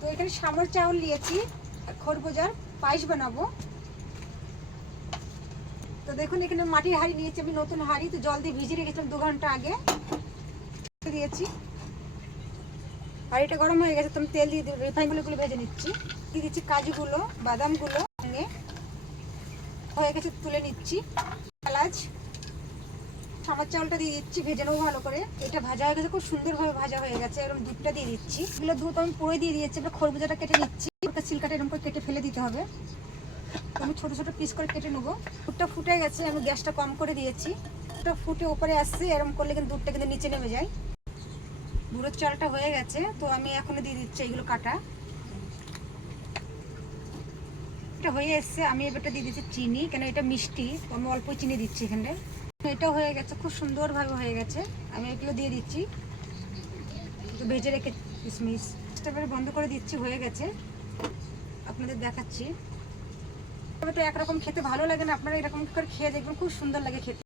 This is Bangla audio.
তো এখানে সামর চাউল নিয়েছি, খরবুজার পায়েস বানাবো। তো দেখুন এখানে মাটির হাঁড়ি নিয়েছি আমি, নতুন হাঁড়ি। তো জল দিয়ে ভিজিয়ে রেখেছিলাম 2 ঘন্টা আগে, দিয়েছি। হাঁড়িটা গরম হয়ে গেছে, তো আমি তেল দিয়ে রিফাইনগুলো ভেজে নিচ্ছি। দিয়ে দিচ্ছি কাজুগুলো, বাদামগুলো হয়ে গেছে, তুলে নিচ্ছি। এলাচ, সামার চাউলটা দিয়ে দিচ্ছি, ভেজে নেবো ভালো করে। এটা ভাজা হয়ে গেছে, খুব সুন্দরভাবে ভাজা হয়ে গেছে। এরকম দুধটা দিয়ে দিচ্ছি, এগুলো দুধ আমি পুরো দিয়ে দিয়েছি। এবার খরবুজাটা কেটে নিচ্ছি, ওটা ছিলকাটা এরকম করে কেটে ফেলে দিতে হবে। আমি ছোট ছোট পিস করে কেটে নেবো। দুধটা ফুটে গেছে, আমি গ্যাসটা কম করে দিয়েছি। দুধটা ফুটে উপরে আসছে, এরকম করলে কিন্তু দুধটা কিন্তু নিচে নেমে যায়। গুঁড়োর চালটা হয়ে গেছে, তো আমি এখনো দিয়ে দিচ্ছি এইগুলো কাটা। এটা হয়ে এসছে, আমি এবারটা দিয়ে দিচ্ছি চিনি, কেন এটা মিষ্টি, তো আমি অল্প চিনি দিচ্ছি এখানে। এটা হয়ে গেছে, খুব সুন্দরভাবে হয়ে গেছে। আমি এগুলো দিয়ে দিচ্ছি, ভেজে রেখে কিশমিশ। এবারে বন্ধ করে দিচ্ছি, হয়ে গেছে। আপনাদের দেখাচ্ছি। তবে তো একরকম খেতে ভালো লাগে না, আপনারা এরকম করে খেয়ে দেখবেন, খুব সুন্দর লাগে খেতে।